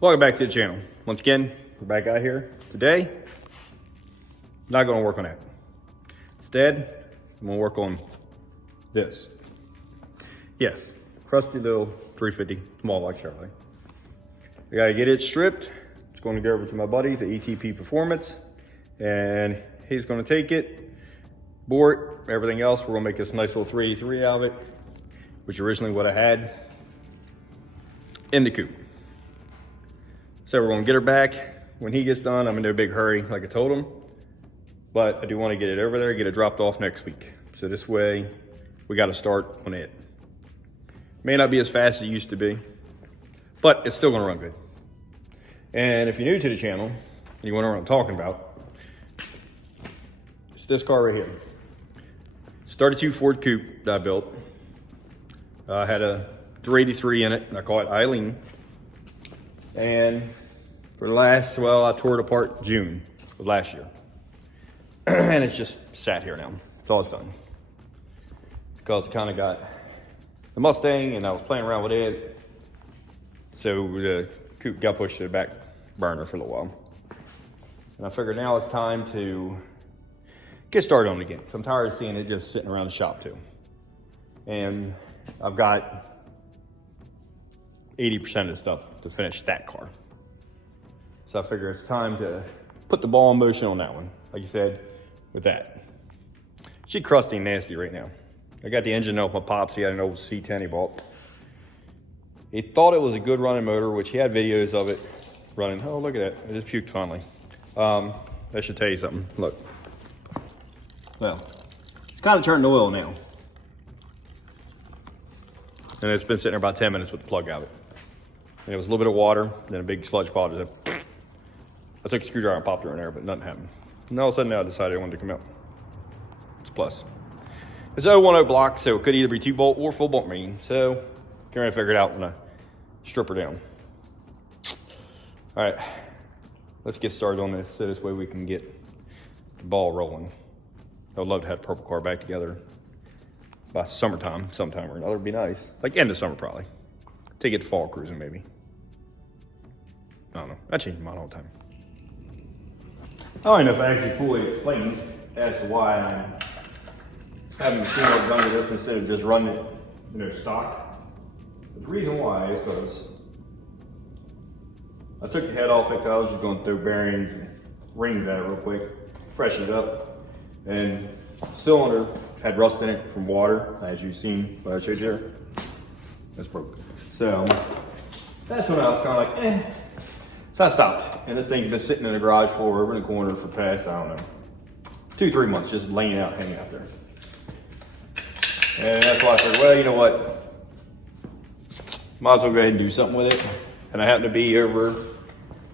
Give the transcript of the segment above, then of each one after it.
Welcome back to the channel. Once again, we're back out here. Today, not gonna work on that. Instead, I'm gonna work on this. Yes, crusty little 350 small block Chevrolet. I gotta get it stripped. It's gonna go over to my buddies at ETP Performance, and he's gonna take it, bore it, everything else. We're gonna make this nice little 383 out of it, which originally what I had in the coupe. So we're gonna get her back. When he gets done, I'm in no big hurry, like I told him. But I do wanna get it over there, get it dropped off next week. So this way, we gotta start on it. May not be as fast as it used to be, but it's still gonna run good. And if you're new to the channel, and you wonder what I'm talking about, it's this car right here. It's a 32 Ford Coupe that I built. I had a 383 in it, and I call it Eileen. And for the last, well, I tore it apart June of last year. And it's just sat here now. That's all it's done. Because I kind of got the Mustang and I was playing around with it. So the coupe got pushed to the back burner for a little while. And I figured now it's time to get started on it again. So I'm tired of seeing it just sitting around the shop too. And I've got 80% of the stuff to finish that car. So I figure it's time to put the ball in motion on that one. Like you said, with that. She's crusty and nasty right now. I got the engine off my pops. He had an old C10 he bought. He thought it was a good running motor, which he had videos of it running. Oh, look at that. I just puked finally. That should tell you something. Look. Well, it's kind of turned to oil now. And it's been sitting there about 10 minutes with the plug out of it. And it was a little bit of water, then a big sludge pod. I took a screwdriver and popped her in there, but nothing happened. And all of a sudden now I decided I wanted to come out. It's a plus. It's a 010 block, so it could either be 2-bolt or full bolt main. So, going to figure it out when I strip her down. All right, let's get started on this, so this way we can get the ball rolling. I would love to have the purple car back together by summertime, sometime or another. Would be nice. Like end of summer, probably. Take it to fall cruising, maybe. I don't know. I change mine all the time. I don't know if I actually fully explained as to why I'm having the machine work under this instead of just running it, stock. But the reason why is because I took the head off it because I was just going to throw bearings and rings at it real quick, freshen it up, and the cylinder had rust in it from water, as you've seen what I showed you there. That's broke. So that's when I was kind of like, eh. So I stopped, and this thing's been sitting in the garage floor over in the corner for past, I don't know, 2-3 months, just laying out, hanging out there. And that's why I said, well, you know what? Might as well go ahead and do something with it. And I happened to be over,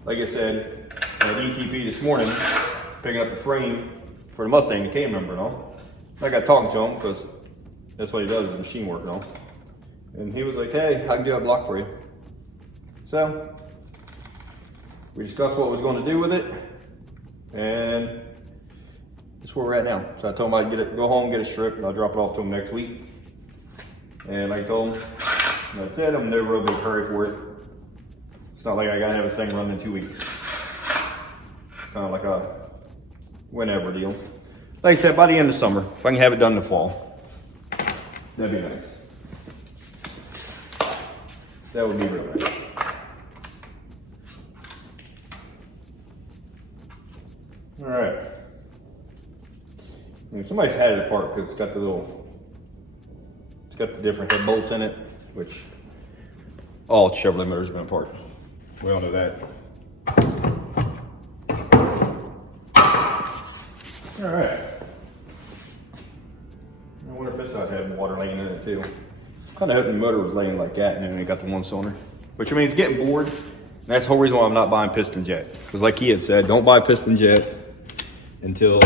like I said, at ETP this morning, picking up the frame for the Mustang, the cam number and all. I got talking to him because that's what he does, is machine work and all. And he was like, hey, I can do that block for you. So we discussed what we was going to do with it, and that's where we're at now. So I told him I'd go home, get it stripped, and I'll drop it off to him next week. And like I told him, like I said, I'm in no real big hurry for it. It's not like I gotta have this thing running in 2 weeks. It's kind of like a whenever deal. Like I said, by the end of summer, if I can have it done in the fall, that'd be nice. That would be real nice. All right. I mean, somebody's had it apart because it's got the different head bolts in it, which all Chevrolet motors have been apart. We all know that. All right. I wonder if this side had water laying in it too. Kind of hoping the motor was laying like that, and then it got the one cylinder. Which I mean, it's getting bored. And that's the whole reason why I'm not buying piston jet. Because like he had said, don't buy piston jet until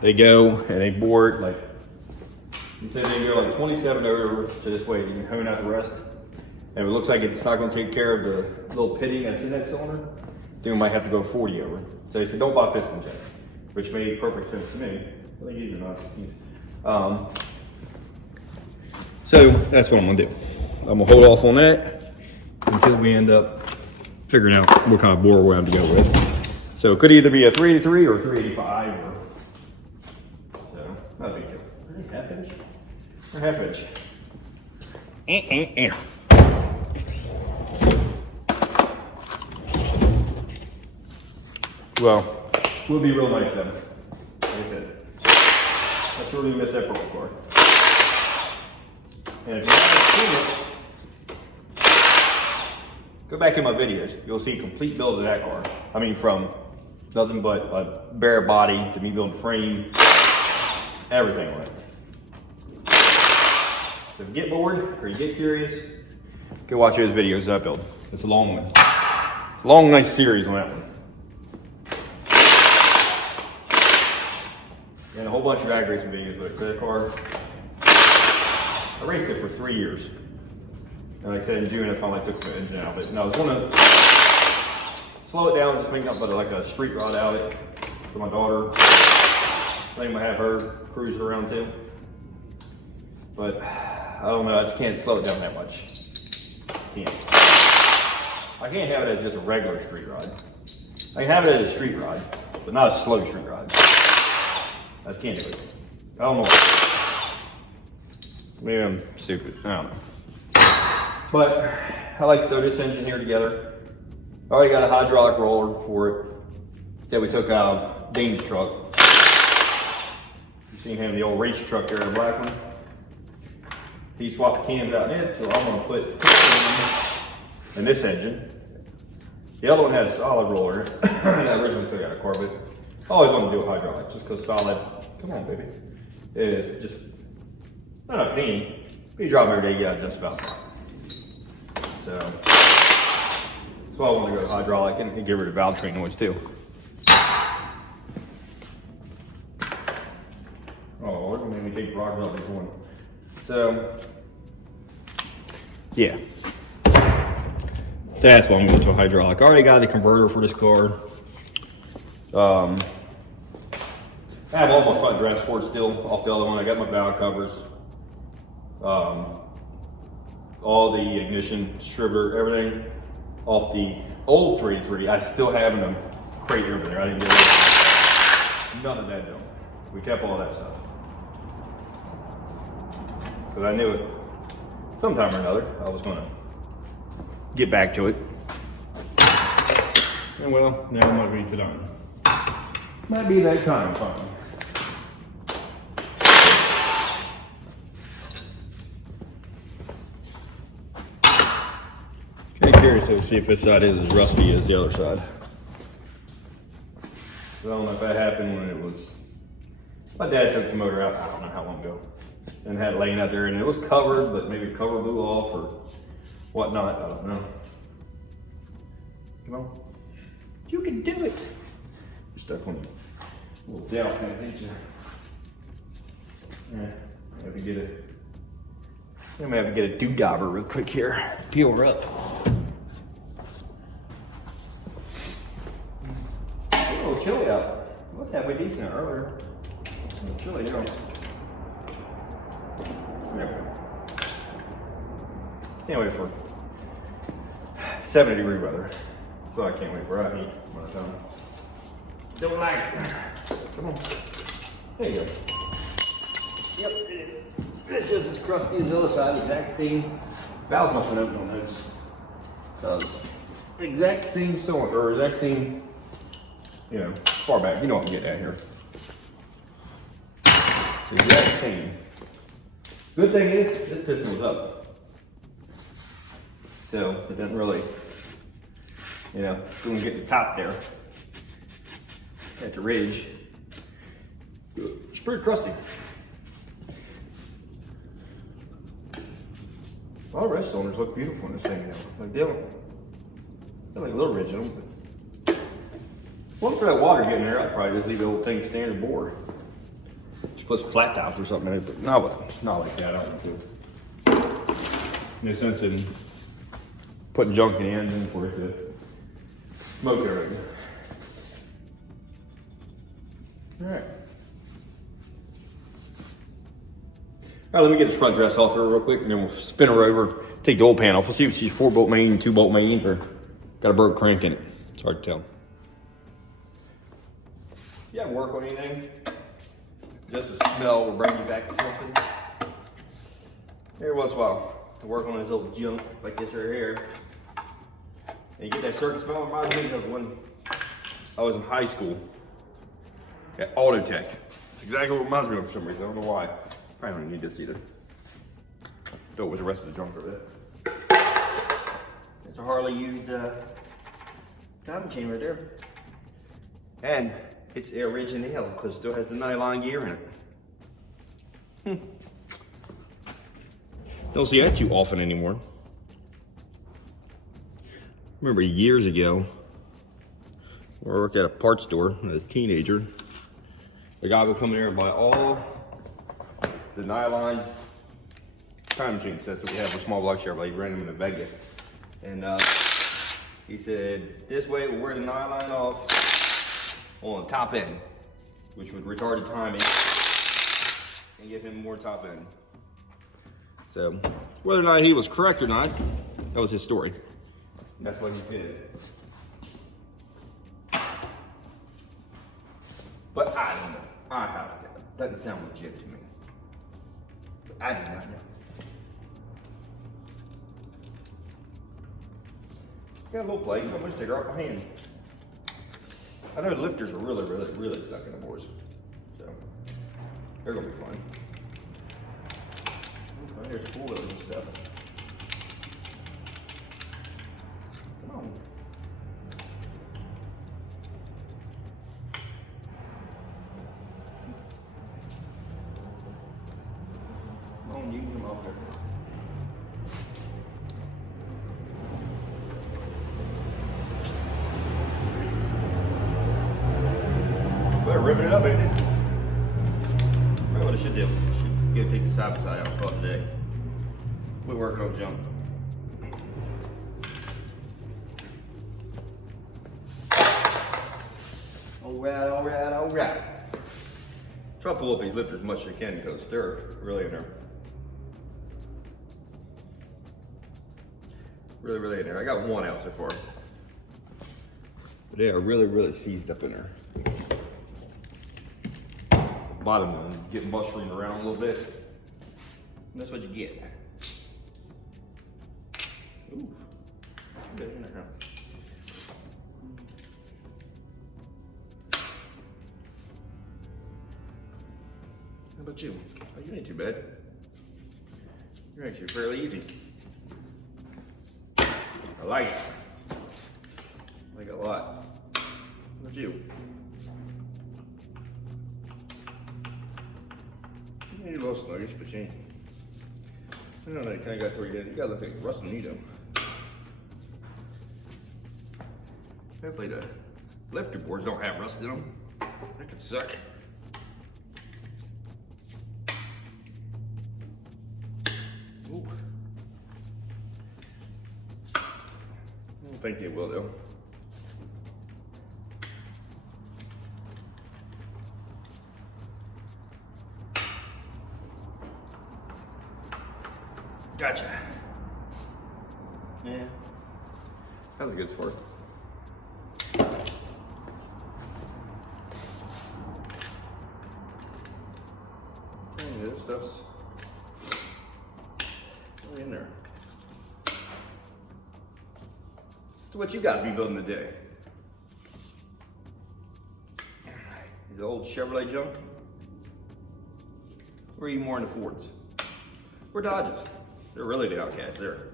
they go and they bore it. Like he said, they go like 27 over, so this way you can hone out the rest. And if it looks like it's not going to take care of the little pitting that's in that cylinder, then we might have to go 40 over. So he said, don't buy piston jet, which made perfect sense to me. I think these are not. So that's what I'm gonna do. I'm gonna hold off on that until we end up figuring out what kind of bore we have to go with. So it could either be a 383 or 385 or so. Not a big deal. Half inch? Or half inch? Well, we'll be real nice then. Like I said, I truly miss that purple car. And if you haven't seen it, go back in my videos. You'll see a complete build of that car. I mean, from nothing but a bare body to me building frame, everything on it. So if you get bored or you get curious, go watch those videos that I build. It's a long one. It's a long, nice series on that one. And a whole bunch of drag racing videos, but that car, I raced it for 3 years. And like I said, in June, I finally took the engine out of it. And I was gonna slow it down, just make it like a street rod out of it for my daughter. I think I'm gonna have her cruise it around too. But I don't know, I just can't slow it down that much. Can't. I can't have it as just a regular street rod. I can have it as a street rod, but not a slow street rod. I just can't do it. I don't know. Maybe I'm stupid. I don't know. But I like to throw this engine here together. I already got a hydraulic roller for it that we took out of Dean's truck. You see him, the old race truck there, the black one. He swapped the cams out in it, so I'm gonna put in this engine. The other one had a solid roller. I originally took out a car, but I always want to do a hydraulic just because solid, come on baby, is just not a pain. But you drop every day, you gotta adjust about that. So that's why I want to go hydraulic and get rid of valve train noise too. Oh, we're gonna make me take rock up this one. So yeah, that's why I'm going to a hydraulic. I already got the converter for this car. I have all my front drafts for it still off the other one. I got my valve covers, all the ignition distributor, everything off the old 383. I still have in a crate over there. I didn't get rid of none of that junk. We kept all that stuff because I knew it sometime or another I was going to get back to it. And well, now might be today. Might be that time finally. Kind of curious to see if this side is as rusty as the other side. I don't know if that happened when it was, my dad took the motor out, I don't know how long ago, and had it laying out there, and it was covered, but maybe the cover blew off or whatnot, I don't know. Come on. You can do it. You're stuck on a little dowel pads, ain't you? Alright, have to get it. I'm gonna have to get a dewdobber real quick here. Peel her up. It's a little chilly out. It was halfway decent earlier. A little chilly now. There we go. Can't wait for 70-degree weather. So I can't wait for it. I mean, when I come. Don't like it. Come on. There you go. Yep, it is. It's just as crusty as the other side, exact same. Valves must have been open on those. Exact same cylinder, or exact same, you know, far back. You know what I'm getting at here. It's the exact same. Good thing is, this piston was up. So it doesn't really, you know, it's going to get the top there at the ridge. It's pretty crusty. All the rest cylinders look beautiful in this thing now. Like they're like a little ridge on them, but one for that water getting there, I'd probably just leave the old thing standard bore. Just put some flat tops or something in it, but not like that. I don't want to. No sense in putting junk in the engine for it to smoke everything. All right. All right, let me get this front dress off here real quick, and then we'll spin her over, take the old pan off. We'll see if she's 4-bolt main, 2-bolt main, or Got a broke crank in it. It's hard to tell. You ever work on anything? Just the smell will bring you back to something. Every once in a while, I work on this little junk like this right here. And you get that certain smell. It reminds me of when I was in high school at Auto Tech. It's exactly what it reminds me of for some reason. I don't know why. Probably don't need this either. Thought it was the rest of the junk over there. It's a Harley used time machine right there. And it's original because it still has the nylon gear in it. Don't see that too often anymore. Remember years ago, I worked at a parts store as a teenager. The guy would come in here and buy all the nylon time machine sets that we have for small block Chevrolet. He ran them in Vega. And he said, this way we'll wear the nylon off on the top end, which would retard the timing and give him more top end. So, whether or not he was correct or not, that was his story. And that's what he said. But I don't know. Doesn't sound legit to me. But I do not know. Got a little plate. I'm gonna stick her out my hand. I know the lifters are really stuck in the boards. So, they're gonna be fun. Oh, there's four wheels and stuff. Come on. Come on, you can come off there. Better ripping it up, ain't it? Right, what I should do, should go take the side by side out and call it today. Quit working on junk. Alright. Try to pull up these lifters as much as you can because they're really in there. Really in there. I got one out so far. But they are really seized up in there. Bottom one, getting bustering around a little bit. And that's what you get. Ooh, get in there, huh? How about you? Oh, you ain't too bad. You're actually fairly easy. I like it. I like it a lot. How about you? You're a little sluggish, but you ain't. I don't know, you kind of got to where you gotta look like Russell Needham. Hopefully the lifter boards don't have rust in them. That could suck. Ooh. I don't think they will though. Gotcha. Yeah. That was a good sport. Okay, this stuff's really in there. So what you got to be building today? These old Chevrolet junk? Or are you more into Fords? Or Dodges? They're really the outcasts there.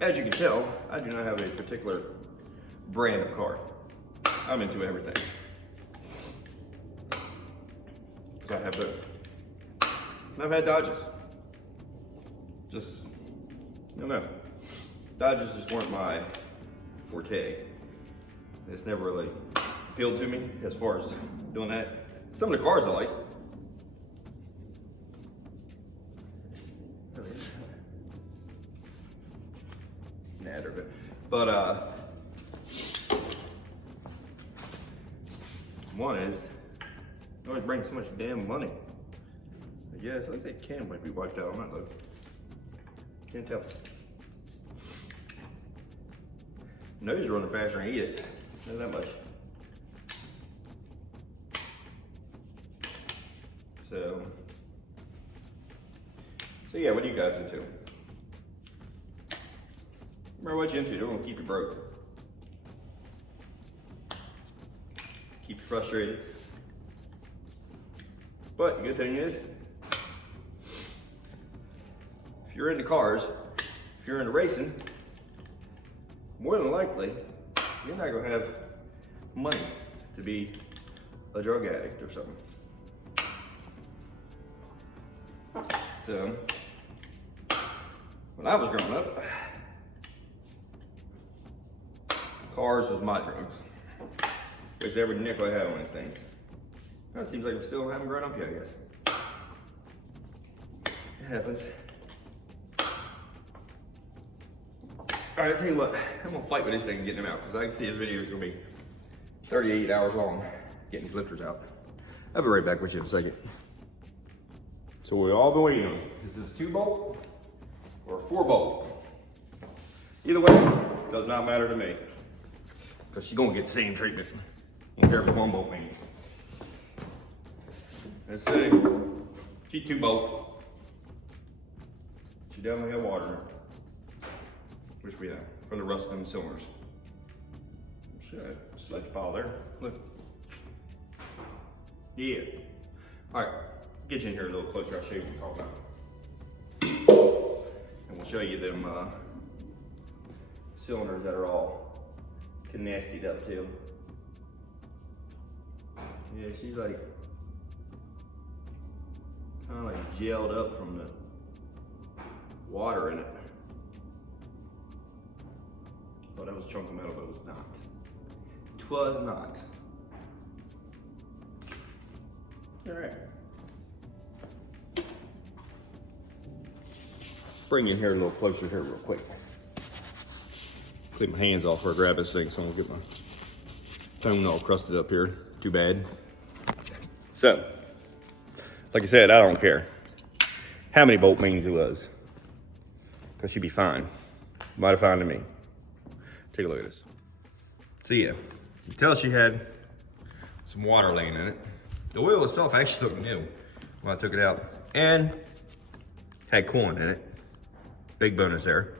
As you can tell, I do not have a particular brand of car. I'm into everything. Because I have both. And I've had Dodges. Just, I don't know. Dodges just weren't my forte. It's never really appealed to me as far as doing that. Some of the cars I like. But one is, it always brings so much damn money. I guess, like that cam might be wiped out on that though. Can't tell. Nose is running faster than I eat it. Not that much. So yeah, what are you guys into? Remember what you into, don't want to keep you broke. Keep you frustrated. But the good thing is, if you're into cars, if you're into racing, more than likely, you're not gonna have money to be a drug addict or something. So, when I was growing up, cars was my drugs. Wasted every nickel I had on anything. That seems like I still haven't grown up yet, I guess. It happens. All right, I'll tell you what, I'm gonna fight with this thing and getting them out, because I can see this video is gonna be 38 hours long, getting these lifters out. I'll be right back with you in a second. So we've all been waiting on, is this 2-bolt or a 4-bolt? Either way, does not matter to me, because she's gonna get the same treatment. Don't care if it's 1-bolt main. Let's see, she 2-bolt. She definitely had water in her. Which we have, from the rust in the cylinders. Sludge pile there, look. Yeah. All right, get you in here a little closer, I'll show you what I'm talking about. And we'll show you them cylinders that are all nastied up too. Yeah, she's like, kind of like gelled up from the water in it. Thought that was a chunk of metal, but it was not. It was not. All right. Bring you in here a little closer here real quick. Clean my hands off before I grab this thing, so I'm gonna get my tongue all crusted up here. Too bad. So, like I said, I don't care how many bolt mains it was, because she'd be fine. Might have fine to me. Take a look at this. So yeah, you can tell she had some water laying in it. The oil itself actually looked new when I took it out, and had coolant in it. Big bonus there.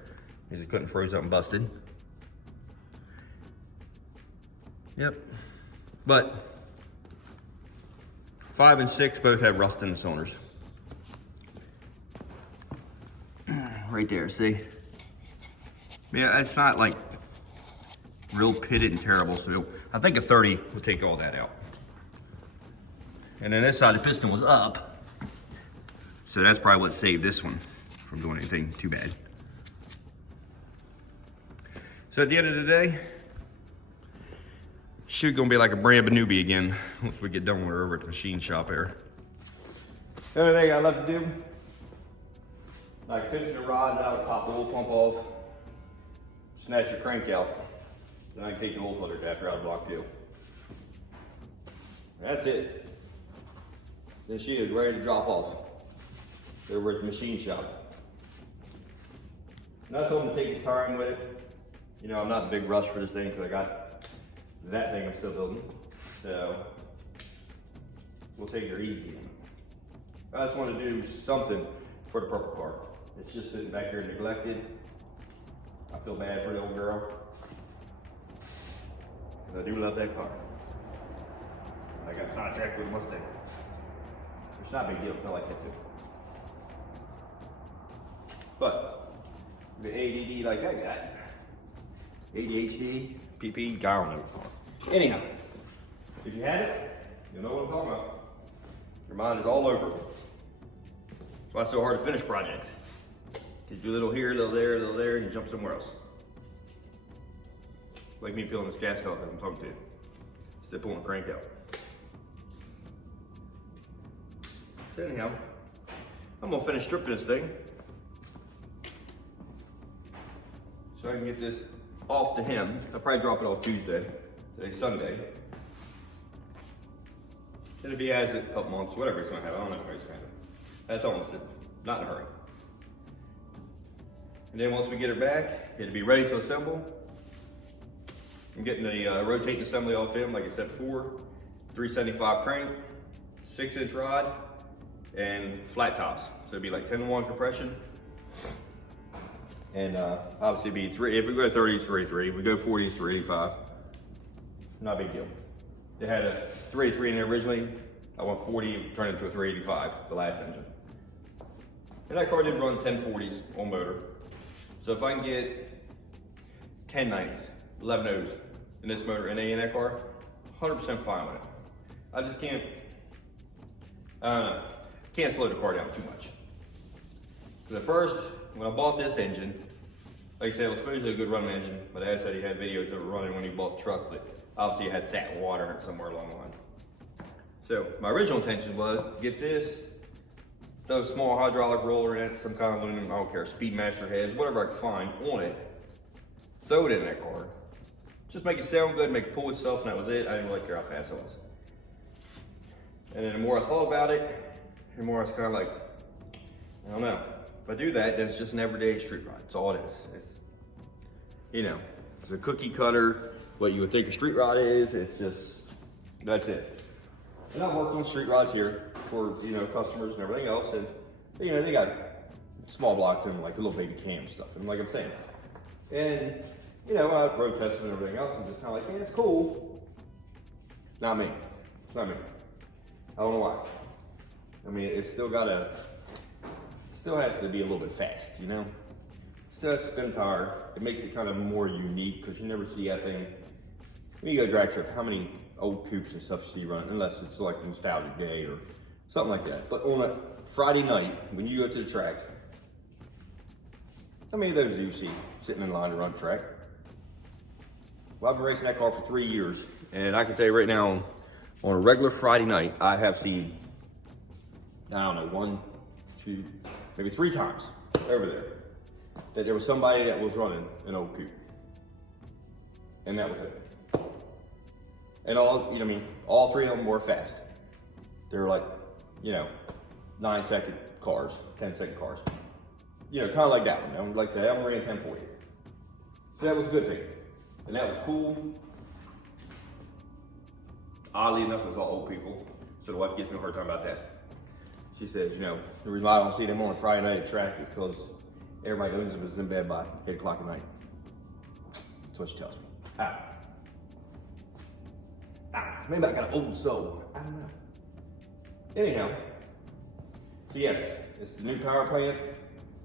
Because it couldn't freeze up and busted. Yep. But 5 and 6 both have rust in the cylinders. Right there, see? Yeah, it's not like real pitted and terrible, so I think a 30 will take all that out. And then this side, the piston was up, so that's probably what saved this one from doing anything too bad. So at the end of the day, she's gonna be like a brand newbie again once we get done with her over at the machine shop here. The other thing I love to do, like piston the rods out, pop the oil pump off, snatch your crank out. Then I can take the oil filter adapter out of the block too. That's it. Then she is ready to drop off. Over at the machine shop. And I told him to take his time with it. You know, I'm not in a big rush for this thing because I got that thing I'm still building. So we'll take her easy. I just want to do something for the purple car. It's just sitting back here neglected. I feel bad for the old girl. I do love that car. I got sidetracked with a Mustang. It's not a big deal, I like that too. But, the ADD like I got, ADHD, PP, I don't know. Anyhow, if you had it, you'll know what I'm talking about. Your mind is all over it. That's why it's so hard to finish projects. Because you do a little here, a little there, and you jump somewhere else. Like me peeling this gasket off as I'm talking to you. Still pulling the crank out. So anyhow, I'm gonna finish stripping this thing. So I can get this off to him. I'll probably drop it off Tuesday. Today's Sunday. And if he has it a couple months, whatever he's gonna have, I don't know what he's gonna have. I told him, I said, not in a hurry. And then once we get her back, it'll be ready to assemble. I'm getting the rotating assembly off him, like I said before. 375 crank, 6-inch rod, and flat tops. So it'd be like 10-to-1 compression. And obviously it'd be three, if we go 30, it's 383. We go 40, it's 385. Not a big deal. It had a 383 in there originally. I went 40, turned it into a 385, the last engine. And that car did run 1040s on motor. So if I can get 1090s, 11.0s in this motor and in that car, 100% fine with it. I just can't, can't slow the car down too much. So at first, when I bought this engine, like I said, it was supposedly a good running engine. My dad said he had videos of it running when he bought the truck, but obviously it had sat in water somewhere along the line. So my original intention was to get this, throw a small hydraulic roller in it, some kind of aluminum, I don't care, Speedmaster heads, whatever I could find on it, throw it in that car. Just make it sound good, make it pull itself, and that was it. I didn't really care how fast it was. And then the more I thought about it, the more I was kind of like, I don't know. If I do that, then it's just an everyday street ride. That's all it is. It's, you know, it's a cookie cutter, what you would think a street rod is. It's just, that's it. And I've worked on street rods here for, you know, customers and everything else. And, you know, they got small blocks and like a little baby cam stuff. And like I'm saying, and, you know, I road tested and everything else. I'm just kind of like, yeah, it's cool. Not me. It's not me. I don't know why. I mean, it's still got a, still has to be a little bit fast, you know? Still has to spin tire. It makes it kind of more unique because you never see that thing. When you go drag trip, how many old coupes and stuff you see run, unless it's like nostalgic day or something like that. But on a Friday night, when you go to the track, how many of those do you see sitting in line to run the track? Well, I've been racing that car for 3 years, and I can tell you right now, on a regular Friday night, I have seen, I don't know, 1, 2, maybe 3 times over there, that there was somebody that was running an old coupe. And that was it. And all, you know, I mean, all 3 of them were fast. They were like, you know, 9-second cars, 10-second cars. You know, kind of like that one. I mean, like I said, I'm ran 1040. So that was a good thing. And that was cool. Oddly enough, it was all old people. So the wife gives me a hard time about that. She says, you know, the reason why I don't see them on a Friday night at track is because everybody owns them is in bed by 8 o'clock at night. That's what she tells me. Maybe I got an old soul. I don't know. Anyhow, so yes, it's the new power plant.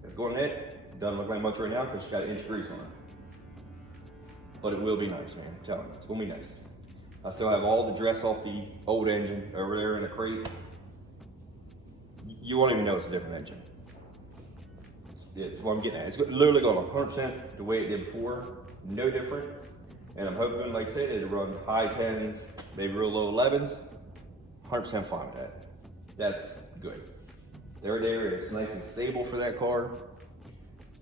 It's going in it. Doesn't look like much right now because it's got 1 inch grease on it. But it will be nice, man. I'm telling you, it's gonna be nice. I still have all the dress off the old engine over there in the crate. You won't even know it's a different engine. It's what I'm getting at. It's literally going 100% the way it did before, no different. And I'm hoping, like I said, it'll run high 10s, maybe real low 11s. 100% fine with that. That's good. There, it's nice and stable for that car.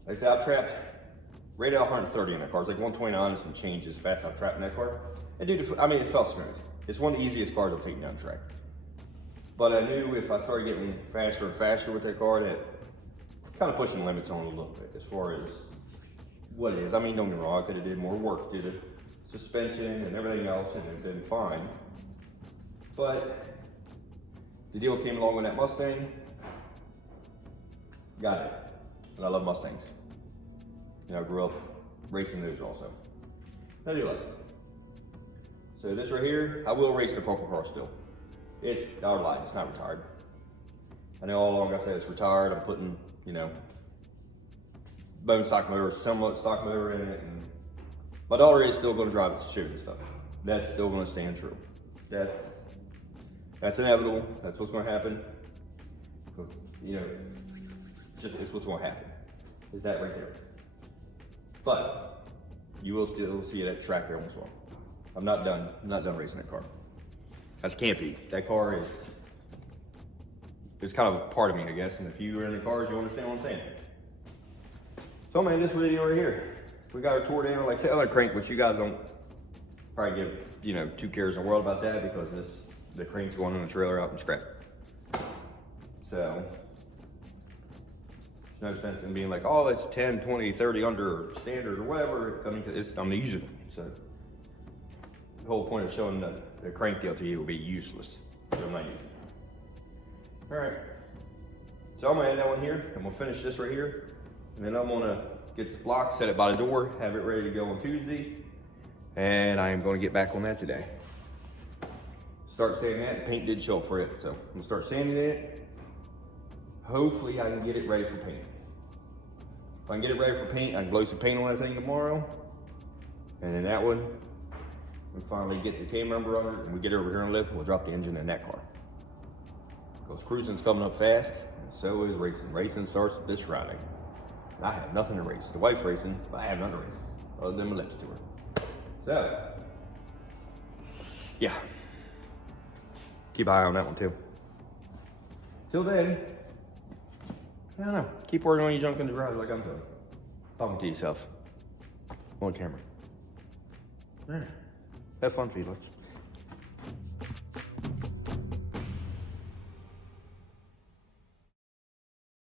Like I said, I've trapped right at 130 in that car. It's like 129 and some change as fast as I've trapped in that car. And dude, I mean, it felt smooth. It's one of the easiest cars I've taken down the track. But I knew if I started getting faster and faster with that car, that kind of pushing limits on it a little bit as far as what it is. I mean, don't get me wrong, I could have did more work to the suspension and everything else, and it'd been fine. But the deal came along with that Mustang. Got it. And I love Mustangs. You know, I grew up racing those also. I do like it. So this right here, I will race the purple car still. It's, I lied, it's not retired. I know all along I said it's retired. I'm putting, you know, bone stock motor, somewhat stock motor in it. And my daughter is still going to drive it to shoot and stuff. That's still going to stand true. That's inevitable. That's what's going to happen. Because, you know, it's what's going to happen. Is that right there. But you will still see it at the track there once in a while. I'm not done racing that car. I just can't be. That car is, it's kind of a part of me, I guess. And if you are in the cars, you understand what I'm saying. So I'm in this video right here. We got our tour down, like the other crank, which you guys don't probably give, you know, 2 cares in the world about that because the crank's going in the trailer out and scrap. So there's no sense in being like, oh, it's 10, 20, 30 under standard or whatever. I mean, I'm using it. So the whole point of showing the crank deal to you will be useless. So I'm not using it. All right. So I'm gonna add that one here. I'm gonna finish this right here. And then I'm gonna get the block, set it by the door, have it ready to go on Tuesday. And I am gonna get back on that today. Start sanding that. The paint did show up for it, so I'm gonna start sanding it. Hopefully I can get it ready for paint. If I can get it ready for paint, I can blow some paint on that thing tomorrow. And then that one, we finally get the cam number on it, and we get it over here on the lift, and we'll drop the engine in that car. Because cruising's coming up fast, and so is racing. Racing starts this Friday. And I have nothing to race. The wife's racing, but I have nothing to race, other than my lips to her. So, yeah. Keep an eye on that one too. Till then, I don't know. Keep working on your junk in the garage like I'm doing. Talking to yourself. On camera. All right. Have fun, Felix.